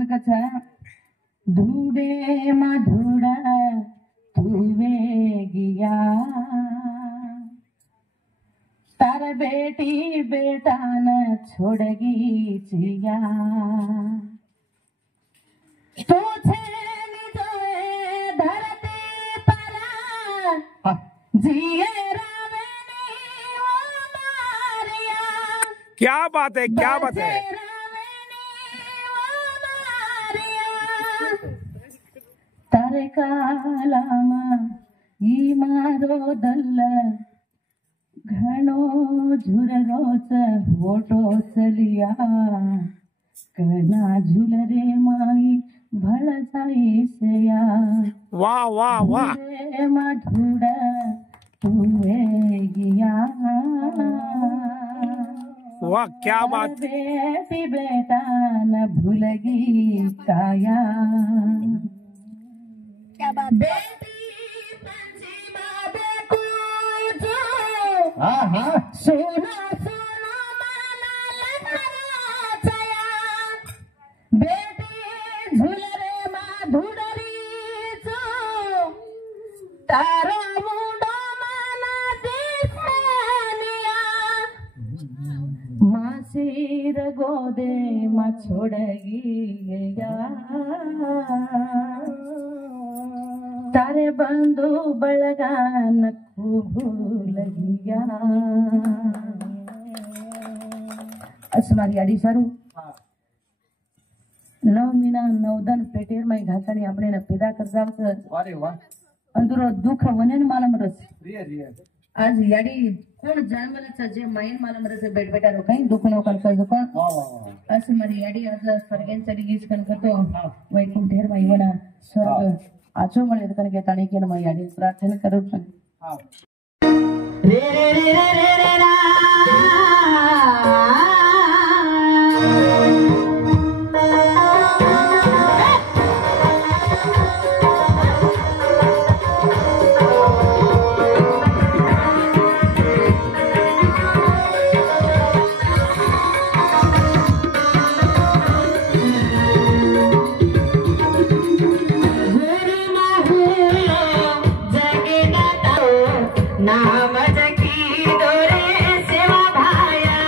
मन कछा धूड़े मधुड़ा तुवे गिया तार बेटी बेटा न छोड़गी जिया तुझे निजोए धरती पर जिए क्या बात है, क्या बात है। तारे कालामा ई मारो दल्ल घणो झुररोच होटो चलिया कना झुलरे माई भळ जाई सया वाह वाह वाह मधुड़ा तुवे गिया वाह क्या बात। बेटी बेटा न भूलगी काया क्या बात। बेटी पंचीमा देखो सोना सोना माना लखना चया बेटी झुलरे मा धुडरी जो तारो मुंडो माना दिसनिया मासीर गोदे मा छोड़गी गया तारे बंधु बलगान भूल गया। असमारी आडी सारू 9 મહિના 9 દન પેટેર માં ઘાસણી આપણે ને પેદા કરજાવ છે। अरे वाह अंदरो दुख वनेन मालम रस रिया रिया आज याडी कोण जन्मला जे माइन मालम रस बेट बेटा रो काही दुख नो कल कर कोण वाह वाह असमारी याडी आज स्वर्गेन चली गीच कन करतो वैकुंठेर માં ઈવના સ્વર્ગ आचो मळे कन के ताणी केन માં याडी प्रार्थना करू छन। हां रे रे रे रे रे रा नाम जकी दोरे सेवा भाया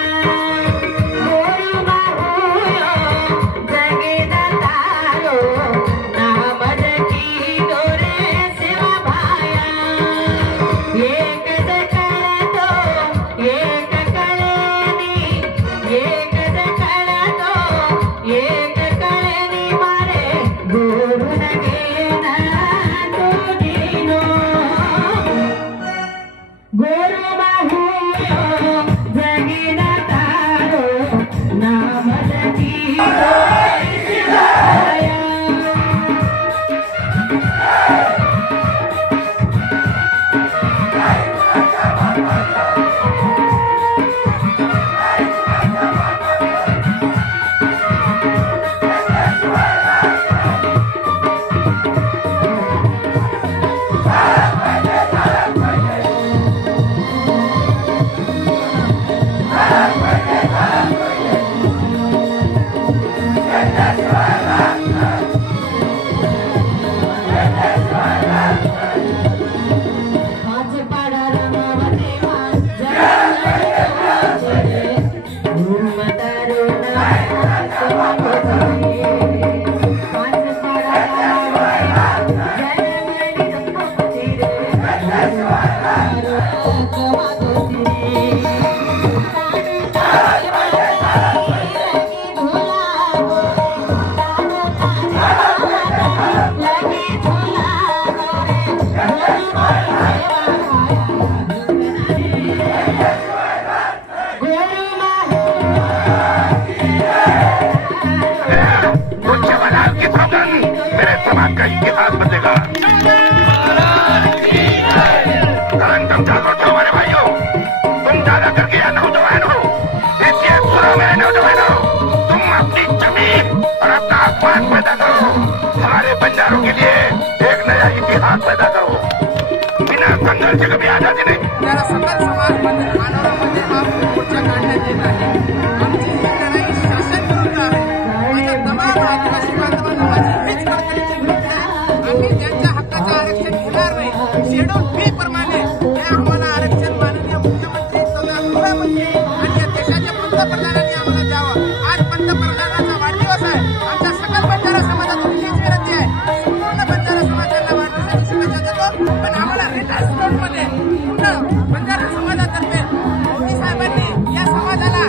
गुरु बाहुयो जगे दातारो नाम जकी दोरे सेवा भाया एक जकड़ तो एक कळेनी एक जकड़ तो एक कळेनी मारे गुरु नगे ना तो दीनो गुरु बाहुयो जगिना तारो नाम जगी प्रकाराचा वाढदिवस आहे. आमच्या सकल बंजारा समाजातून हीच विनंती आहे. संपूर्ण बंजारा समाजाला वाढदिवसाची शुभेच्छा देतो. पण आम्हाला रिटायर स्पोर्टमध्ये पूर्ण बंजारा समाजातर्फे मोदी साहेबांनी या समाजाला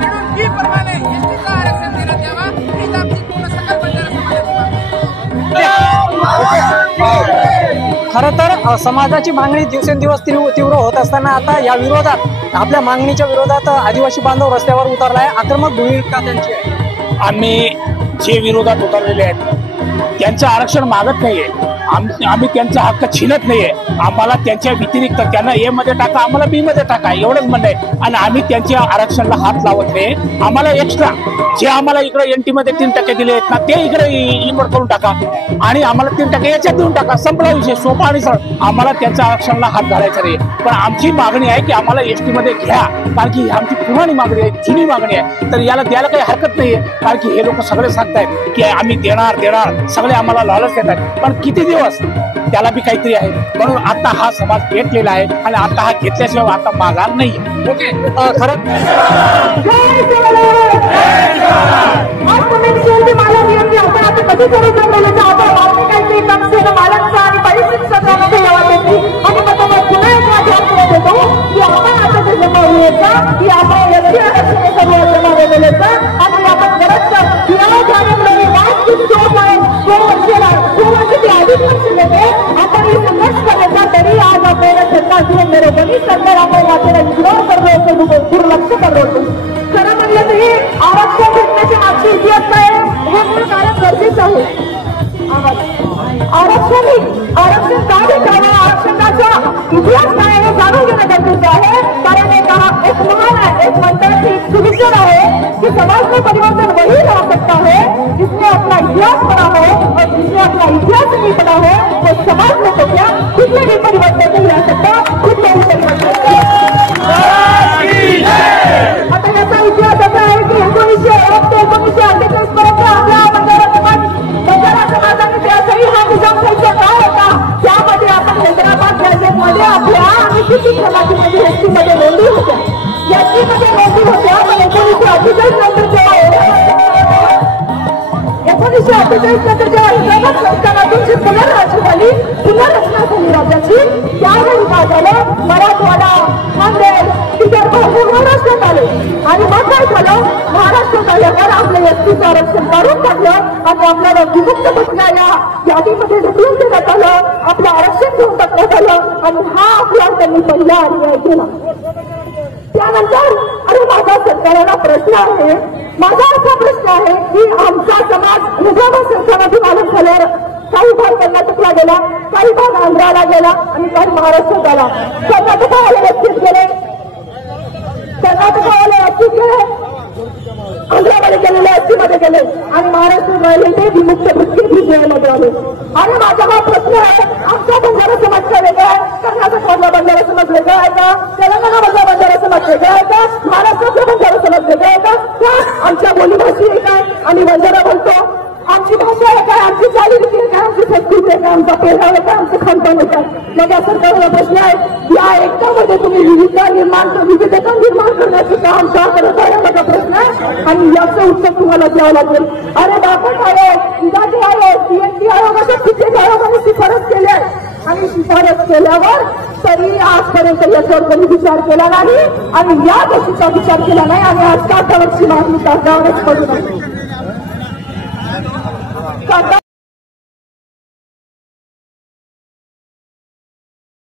शेड्यूल बी प्रमाणे एसटीचं आरक्षण देण्यात यावं हीच आमची पूर्ण सकल बंजारा समाजाची मागणी आहे. खरं तर समाजाची मागणी दिवसेंदिवस तीव्र होत असताना आता या विरोधात आपल्या मागणीच्या विरोधात आदिवासी बांधव रस्त्यावर उतरलाय. आक्रमक भूमिका त्यांची आहे. आम्ही जे विरोधात उतरलेले आहेत त्यांचं आरक्षण मागत नाहीये. आम्ही त्यांचा हक्क छिनत नाहीये. आम्हाला त्यांच्या व्यतिरिक्त त्यांना ए मध्ये टाका, आम्हाला बी मध्ये टाका एवढंच म्हणणं आहे. आणि आम्ही त्यांच्या आरक्षणाला हात लावत नाही. आम्हाला एक्स्ट्रा जे आम्हाला इकडे एनटी मध्ये 3% दिले आहेत ना ते इकडे इन्व्हर्ट करून टाका आणि आम्हाला 3% याच्यात देऊन टाका. संपला विषय, सोपा आणि सरळ. आम्हाला त्यांच्या आरक्षणाला हात घालायचा नाही. पण आमची मागणी आहे की आम्हाला एसटी मध्ये घ्या, कारण की ही आमची पुराणी मागणी आहे, जुनी मागणी आहे. तर याला द्यायला काही हरकत नाहीये, कारण की हे लोक सगळे सांगतायत की आम्ही देणार देणार, सगळे आम्हाला लालच देतात. पण किती दिवस त्याला बी काहीतरी आहे. म्हणून आता हा समाज पेटलेला आहे आणि आता हा घेतल्याशिवाय आता माघार नाहीये. ओके खरं दुर्लक्ष करत होतो. खरं म्हणलं तरी आरक्षण भेटण्याचे मागचे इतिहास काय हे कारण गरजेचं आहे. आरक्षण का भेटावं, आरक्षणाचा इतिहास काय हे जाणून घेणं गरजेचं आहे. कारण एक महान है, एक म्हणतात की एक सुविचार आहे कि समाज में परिवर्तन वही ला सकता है जिसने अपना इतिहास पढ़ा हो, और जिसने अपना इतिहास नहीं पढ़ा हो वो समाज में तो क्या खुद में भी परिवर्तन नहीं ला सकता, खुद में भी परिवर्तन. आता याचा इतिहास असा आहे की 1901 ते 1948 पर्यंत आपला बंजारा समाजाने त्याचाही हा निजाम खालचा काळ होता. त्यामध्ये आपण हैदराबाद गॅझेटमध्ये आपल्या अनुसूचित जमातीमध्ये एसटीमध्ये नोंदी होत्या. एसटीमध्ये नोंदी होत्या. पण 1948 नंतर जेव्हा हैदराबाद संस्थानातून जी पुनर्रचना झाली राज्याची, त्यावेळी काय झालं, मराठवाडा, नांदेड, विदर्भ हे महाराष्ट्रात आले. आणि मग काय झालं, महाराष्ट्रात आल्यावर आपलं एसटीचं आरक्षण काढून टाकलं आणि आपल्याला विमुक्त बसल्या या यादीमध्ये ढकलून देण्यात आलं. आपलं आरक्षण घेऊन टाकण्यात आलं आणि हा आपला त्यांनी पहिला अन्याय केला. त्यानंतर अरे माझा सरकारला प्रश्न आहे, माझा असा प्रश्न आहे की आमचा समाज निजामा सरकारमध्ये मालूम झाल्यावर काही भाग कर्नाटकला गेला, काही भाग आंध्राला गेला आणि काही महाराष्ट्रात आला. कर्नाटकावाले व्यक्तीत गेले, आंध्रामध्ये गेलेले, एसटीमध्ये गेले आणि महाराष्ट्रात राहिले ते विमुक्त वृत्ती मध्ये आले. आणि माझा हा प्रश्न आहे, आमचा बंजारा समाज का वेगळा आहे, कर्नाटकातला बंजारा समाज वेगळा आहे का, तेलंगणामधला बंजारा समाज वेगळा आहे का, महाराष्ट्रातला बंजारा समाज वेगळा आहे का, आमच्या बोलीभाषी आहे काय आणि बंजारा बोलतो, आमची भाषा आहे काय, आमची चालीरीती आहे काय, आमची संस्कृती आहे काय, आमचा पेहराव आहे काय, आमचं खानपान आहे काय. माझ्या सरकारला प्रश्न आहे, या एकतामध्ये तुम्ही विविधता निर्माण करण्याचं काम का करत आहे, माझा प्रश्न आहे. आणि याचं उत्तर तुम्हाला द्यावं लागेल. अरे बापट आयोग, विधाती आयोग, सीएनटी आयोग अशा कित्येक आयोगाने शिफारस केली आहे आणि शिफारस केल्यावर तरी आजपर्यंत याच्यावर कधी विचार केला नाही आणि या गोष्टीचा विचार केला नाही आणि आज कागदावरची मागणी कागदावरच पडू नये.